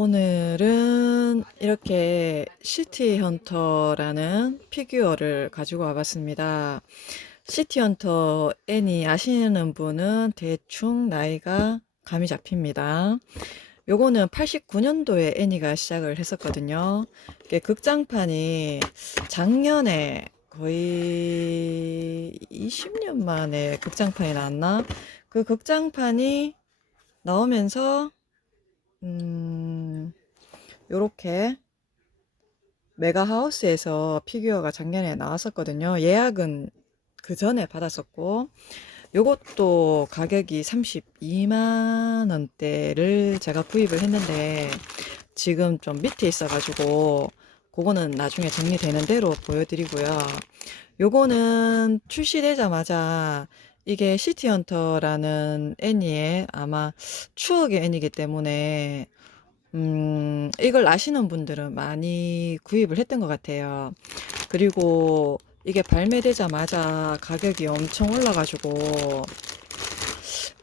오늘은 이렇게 시티 헌터라는 피규어를 가지고 와봤습니다. 시티 헌터 애니 아시는 분은 대충 나이가 감이 잡힙니다. 요거는 89년도에 애니가 시작을 했었거든요. 극장판이 작년에 거의 20년 만에 극장판이 나왔나? 그 극장판이 나오면서 음, 요렇게 메가하우스에서 피규어가 작년에 나왔었거든요. 예약은 그 전에 받았었고, 요것도 가격이 32만 원대를 제가 구입을 했는데, 지금 좀 밑에 있어가지고, 그거는 나중에 정리되는 대로 보여드리고요. 요거는 출시되자마자 이게 시티헌터라는 애니의 아마 추억의 애니기 때문에 음, 이걸 아시는 분들은 많이 구입을 했던 것 같아요. 그리고 이게 발매되자마자 가격이 엄청 올라가지고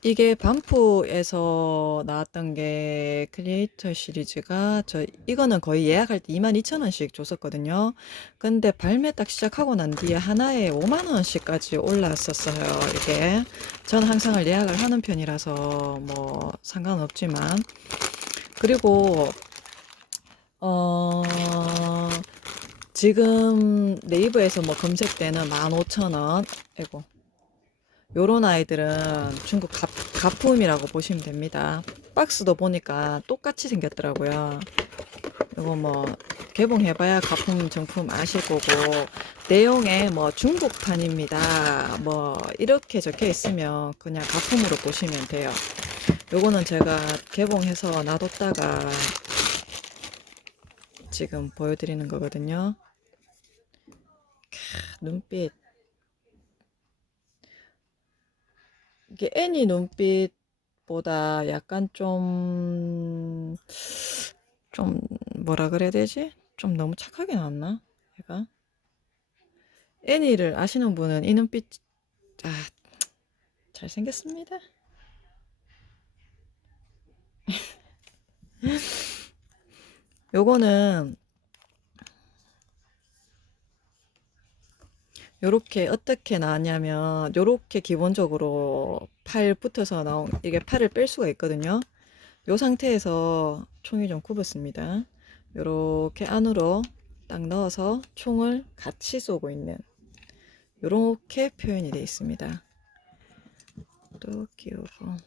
이게 반프에서 나왔던 게 크리에이터 시리즈가 저 이거는 거의 예약할 때 22,000원씩 줬었거든요. 근데 발매 딱 시작하고 난 뒤에 하나에 5만 원씩까지 올랐었어요. 이게 저는 항상 예약을 하는 편이라서 뭐 상관없지만 그리고 어 지금 네이버에서 뭐 검색되는 15,000원 아이고 요런 아이들은 중국 가, 가품이라고 보시면 됩니다. 박스도 보니까 똑같이 생겼더라고요. 이거 뭐 개봉해봐야 가품 정품 아실 거고 내용에 뭐 중국판입니다. 뭐 이렇게 적혀 있으면 그냥 가품으로 보시면 돼요. 요거는 제가 개봉해서 놔뒀다가 지금 보여드리는 거거든요. 캬, 눈빛 이게 애니 눈빛보다 약간 좀, 좀, 뭐라 그래야 되지? 좀 너무 착하게 나왔나? 얘가? 애니를 아시는 분은 이 눈빛, 아, 잘생겼습니다. 요거는 요렇게 어떻게 나왔냐면 요렇게 기본적으로 팔 붙어서 나온 이게 팔을 뺄 수가 있거든요. 요 상태에서 총이 좀 굽었습니다. 요렇게 안으로 딱 넣어서 총을 같이 쏘고 있는 요렇게 표현이 되어 있습니다. 또 끼우고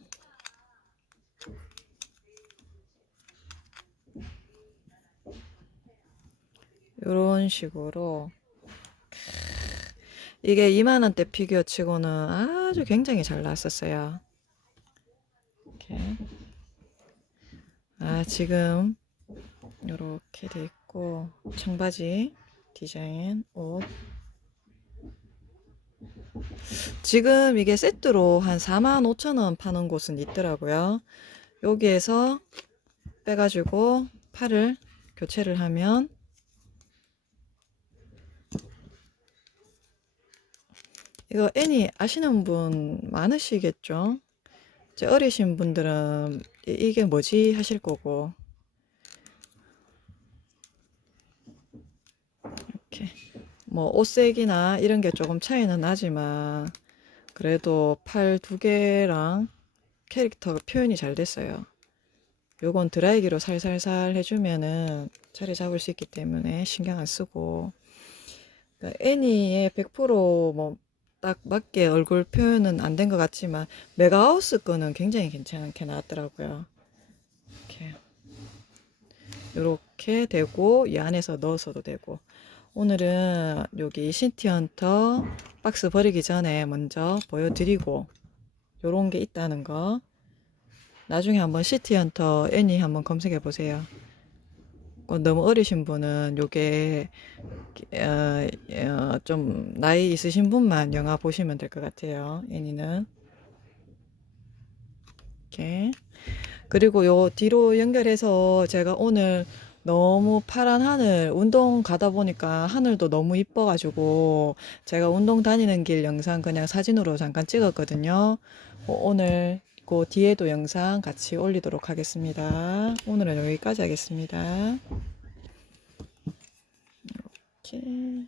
요런 식으로 이게 2만 원대 피규어 치고는 아주 굉장히 잘 나왔었어요. 이렇게. 아, 지금 이렇게 돼 있고 청바지 디자인 옷 지금 이게 세트로 한 4만 5천 원 파는 곳은 있더라고요. 여기에서 빼가지고 팔을 교체를 하면 이거 애니 아시는 분 많으시겠죠? 어리신 분들은 이- 이게 뭐지 하실 거고 이렇게 뭐 옷색이나 이런 게 조금 차이는 나지만 그래도 팔 두 개랑 캐릭터가 표현이 잘 됐어요. 요건 드라이기로 살살살 해주면은 자리 잡을 수 있기 때문에 신경 안 쓰고 그러니까 애니의 100%뭐 딱 맞게 얼굴 표현은 안 된 것 같지만 메가하우스 거는 굉장히 괜찮게 나왔더라고요. 이렇게 이렇게 되고 이 안에서 넣어서도 되고 오늘은 여기 시티헌터 박스 버리기 전에 먼저 보여드리고 요런 게 있다는 거 나중에 한번 시티헌터 애니 한번 검색해 보세요. 어, 너무 어리신 분은 요게 어, 어, 좀 나이 있으신 분만 영화 보시면 될 것 같아요. 애니는 이렇게 그리고 요 뒤로 연결해서 제가 오늘 너무 파란 하늘 운동 가다 보니까 하늘도 너무 이뻐가지고 제가 운동 다니는 길 영상 그냥 사진으로 잠깐 찍었거든요. 어, 오늘 있고 뒤에도 영상 같이 올리도록 하겠습니다. 오늘은 여기까지 하겠습니다. 이렇게